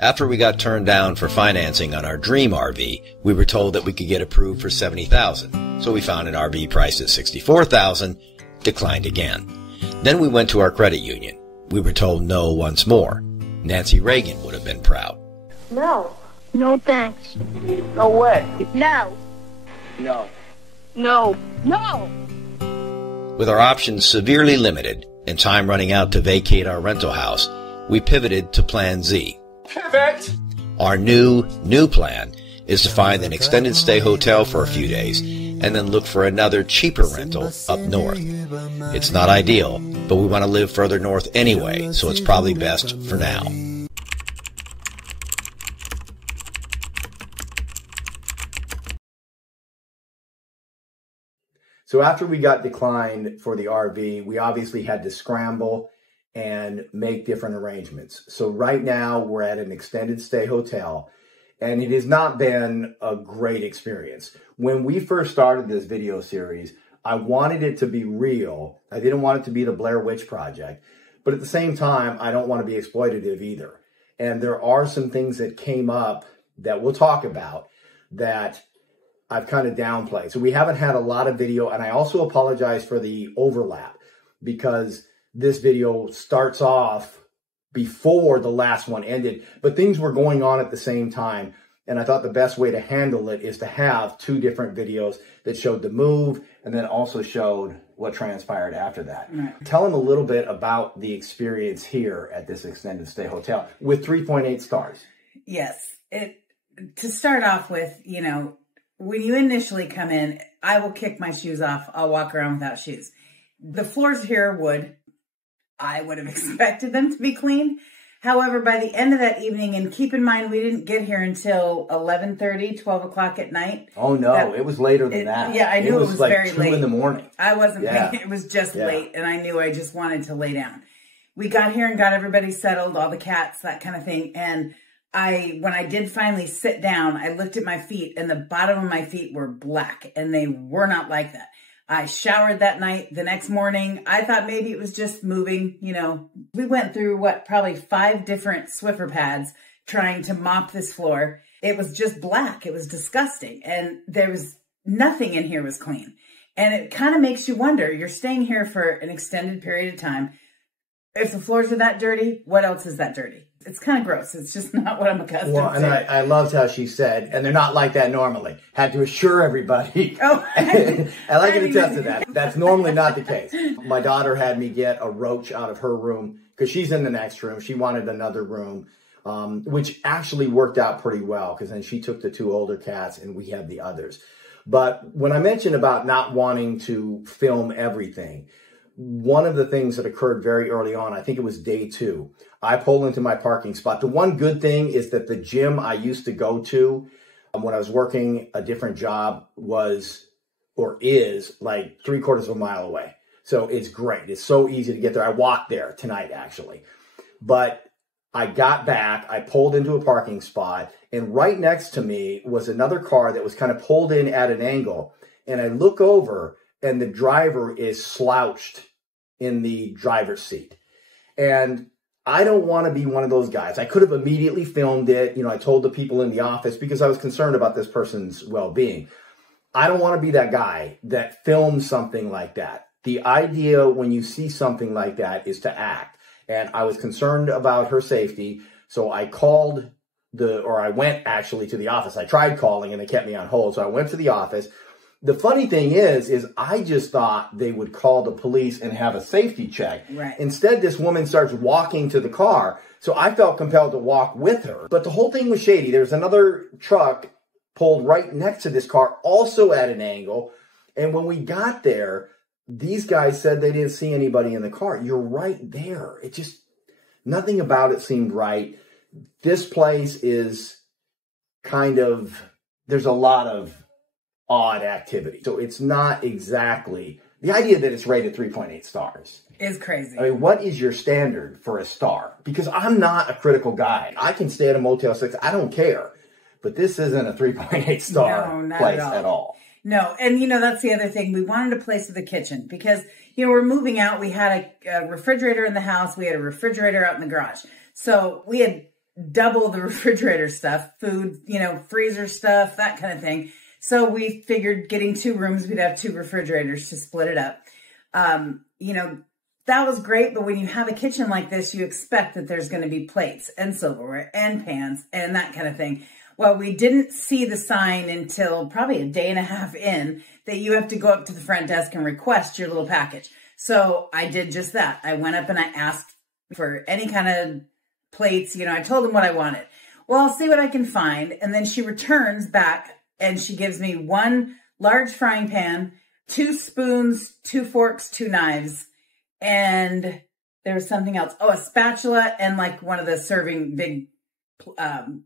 After we got turned down for financing on our dream RV, we were told that we could get approved for $70,000. So we found an RV priced at $64,000, declined again. Then we went to our credit union. We were told no once more. Nancy Reagan would have been proud. No. No thanks. No way. No. No. No. No. With our options severely limited and time running out to vacate our rental house, we pivoted to Plan Z. Pivot! Our new plan is to find an extended stay hotel for a few days and then look for another cheaper rental up north. It's not ideal, but we want to live further north anyway, so it's probably best for now. So after we got declined for the RV, we obviously had to scramble and make different arrangements. So right now we're at an extended stay hotel, and it has not been a great experience. When we first started this video series, I wanted it to be real. I didn't want it to be the Blair Witch Project, but at the same time, I don't want to be exploitative either. And there are some things that came up that we'll talk about that I've kind of downplayed. So we haven't had a lot of video, and I also apologize for the overlap because this video starts off before the last one ended, but things were going on at the same time. And I thought the best way to handle it is to have two different videos that showed the move and then also showed what transpired after that. Right. Tell them a little bit about the experience here at this extended stay hotel with 3.8 stars. Yes. To start off with, you know, when you initially come in, I will kick my shoes off. I'll walk around without shoes. The floors here are wood. I would have expected them to be clean. However, by the end of that evening, and keep in mind, we didn't get here until 11:30, 12 o'clock at night. Oh, no, it was later than that. Yeah, I knew it was like very 2 late. in the morning. I wasn't paying. It was just late, and I knew I just wanted to lay down. We got here and got everybody settled, all the cats, that kind of thing. And when I did finally sit down, I looked at my feet, and the bottom of my feet were black, and they were not like that. I showered that night. The next morning, I thought maybe it was just moving. You know, we went through probably 5 different Swiffer pads trying to mop this floor. It was just black. It was disgusting. And there was nothing in here was clean. And it kind of makes you wonder, you're staying here for an extended period of time. If the floors are that dirty, what else is that dirty? It's kind of gross. It's just not what I'm accustomed to. And I loved how she said, and they're not like that normally. Had to assure everybody. Oh, I like to attest to that. That's normally not the case. My daughter had me get a roach out of her room because she's in the next room. She wanted another room, which actually worked out pretty well because then she took the 2 older cats and we had the others. But when I mentioned about not wanting to film everything, one of the things that occurred very early on, I think it was day 2, I pulled into my parking spot. The one good thing is that the gym I used to go to when I was working a different job is like 3/4 of a mile away. So it's great. It's so easy to get there. I walked there tonight, actually. But I got back, I pulled into a parking spot, and right next to me was another car that was kind of pulled in at an angle. And I look over, and the driver is slouched in the driver's seat. And I don't want to be one of those guys. I could have immediately filmed it. You know, I told the people in the office because I was concerned about this person's well-being. I don't want to be that guy that films something like that. The idea when you see something like that is to act. And I was concerned about her safety. So I went actually to the office. I tried calling and they kept me on hold. So I went to the office. The funny thing is I just thought they would call the police and have a safety check. Right. Instead, this woman starts walking to the car. So I felt compelled to walk with her. But the whole thing was shady. There's another truck pulled right next to this car, also at an angle. And when we got there, these guys said they didn't see anybody in the car. You're right there. It just, nothing about it seemed right. This place is kind of, there's a lot of odd activity. So it's not exactly, the idea that it's rated 3.8 stars is crazy. I mean, what is your standard for a star? Because I'm not a critical guy. I can stay at a Motel 6. I don't care. But this isn't a 3.8 star place at all. No. And, you know, that's the other thing. We wanted a place with a kitchen because, you know, we're moving out. We had a refrigerator in the house. We had a refrigerator out in the garage. So we had double the refrigerator stuff, food, you know, freezer stuff, that kind of thing. So we figured getting 2 rooms, we'd have 2 refrigerators to split it up. You know, that was great. But when you have a kitchen like this, you expect that there's going to be plates and silverware and pans and that kind of thing. Well, we didn't see the sign until probably a day and a half in that you have to go up to the front desk and request your little package. So I did just that. I went up and I asked for any kind of plates. You know, I told them what I wanted. Well, I'll see what I can find. And then she returns back and she gives me 1 large frying pan, 2 spoons, 2 forks, 2 knives. And there was something else. Oh, a spatula and like one of the serving big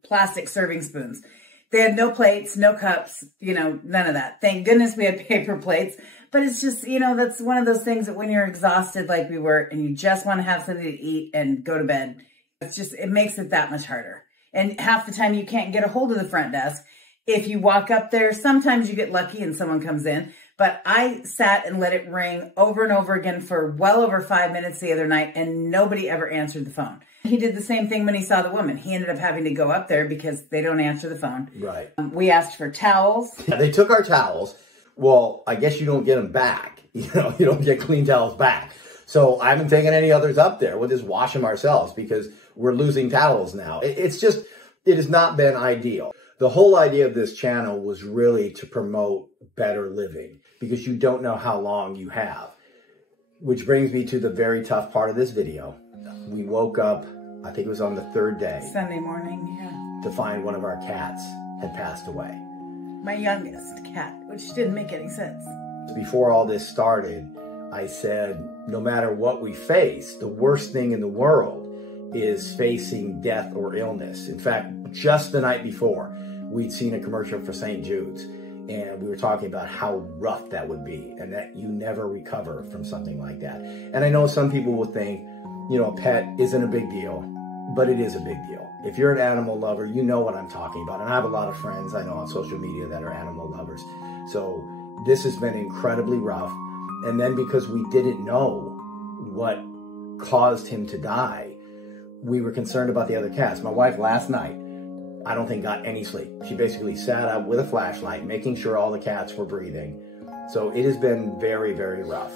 plastic serving spoons. They had no plates, no cups, you know, none of that. Thank goodness we had paper plates. But it's just, you know, that's one of those things that when you're exhausted like we were and you just want to have something to eat and go to bed, it's just, it makes it that much harder. And half the time you can't get a hold of the front desk. If you walk up there, sometimes you get lucky and someone comes in. But I sat and let it ring over and over again for well over 5 minutes the other night and nobody ever answered the phone. He did the same thing when he saw the woman. He ended up having to go up there because they don't answer the phone. Right. We asked for towels. Yeah, they took our towels. Well, I guess you don't get them back. You know, you don't get clean towels back. So I haven't taken any others up there. We'll just wash them ourselves because we're losing towels now. It's just, it has not been ideal. The whole idea of this channel was really to promote better living because you don't know how long you have. Which brings me to the very tough part of this video. We woke up, I think it was on the 3rd day. Sunday morning, yeah. To find one of our cats had passed away. My youngest cat, which didn't make any sense. Before all this started, I said, no matter what we face, the worst thing in the world is facing death or illness. In fact, just the night before, we'd seen a commercial for St. Jude's, and we were talking about how rough that would be and that you never recover from something like that. And I know some people will think, you know, a pet isn't a big deal, but it is a big deal. If you're an animal lover, you know what I'm talking about. And I have a lot of friends I know on social media that are animal lovers. So this has been incredibly rough. And then because we didn't know what caused him to die, we were concerned about the other cats. My wife last night, I don't think got any sleep. She basically sat up with a flashlight, making sure all the cats were breathing. So it has been very, very rough.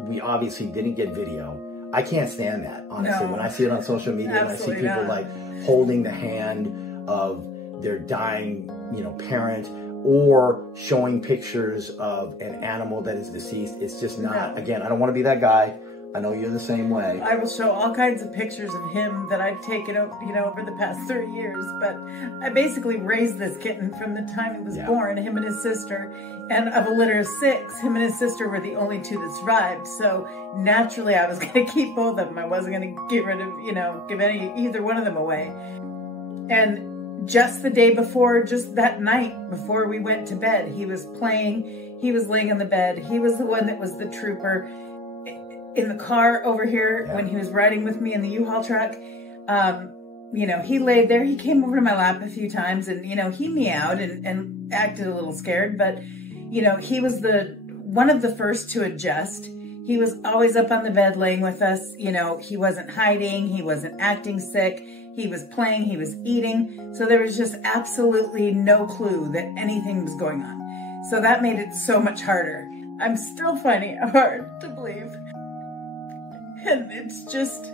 We obviously didn't get video. I can't stand that, honestly. No, when I see it on social media and I see people like holding the hand of their dying, you know, parent or showing pictures of an animal that is deceased, it's just not, again, I don't want to be that guy. I know you're the same way. I will show all kinds of pictures of him that I've taken, you know, over the past 30 years. But I basically raised this kitten from the time he was born, him and his sister. And of a litter of 6, him and his sister were the only 2 that survived. So naturally, I was going to keep both of them. I wasn't going to get rid of, you know, give either one of them away. And just the day before, just that night before we went to bed, he was playing. He was laying in the bed. He was the one that was the trooper. In the car over here, when he was riding with me in the U-Haul truck, you know, he laid there. He came over to my lap a few times and, you know, he meowed and acted a little scared. But, you know, he was one of the first to adjust. He was always up on the bed laying with us. You know, he wasn't hiding. He wasn't acting sick. He was playing. He was eating. So there was just absolutely no clue that anything was going on. So that made it so much harder. I'm still finding it hard to believe. And it's just,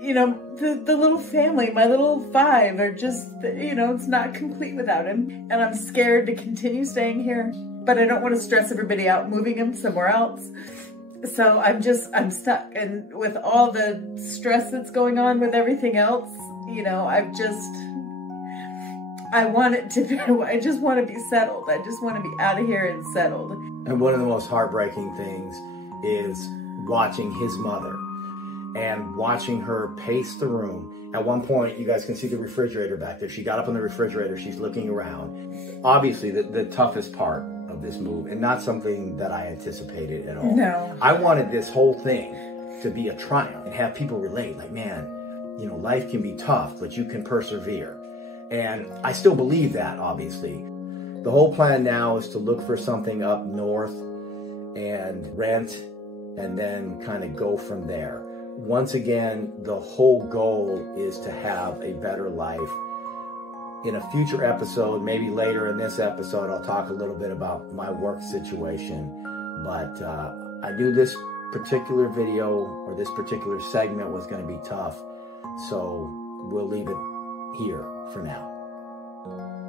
you know, the little family, my little 5 are just, you know, it's not complete without him. And I'm scared to continue staying here, but I don't want to stress everybody out moving him somewhere else. So I'm stuck. And with all the stress that's going on with everything else, you know, I just want to be settled. I just want to be out of here and settled. And one of the most heartbreaking things is watching his mother and watching her pace the room. At one point, you guys can see the refrigerator back there. She got up on the refrigerator. She's looking around. Obviously, the toughest part of this move, and not something that I anticipated at all. No. I wanted this whole thing to be a triumph and have people relate, like, man, you know, life can be tough, but you can persevere. And I still believe that, obviously. The whole plan now is to look for something up north and rent, and then kind of go from there. once again, the whole goal is to have a better life. In a future episode, maybe later in this episode, I'll talk a little bit about my work situation. But I knew this particular video or this particular segment was going to be tough. So we'll leave it here for now.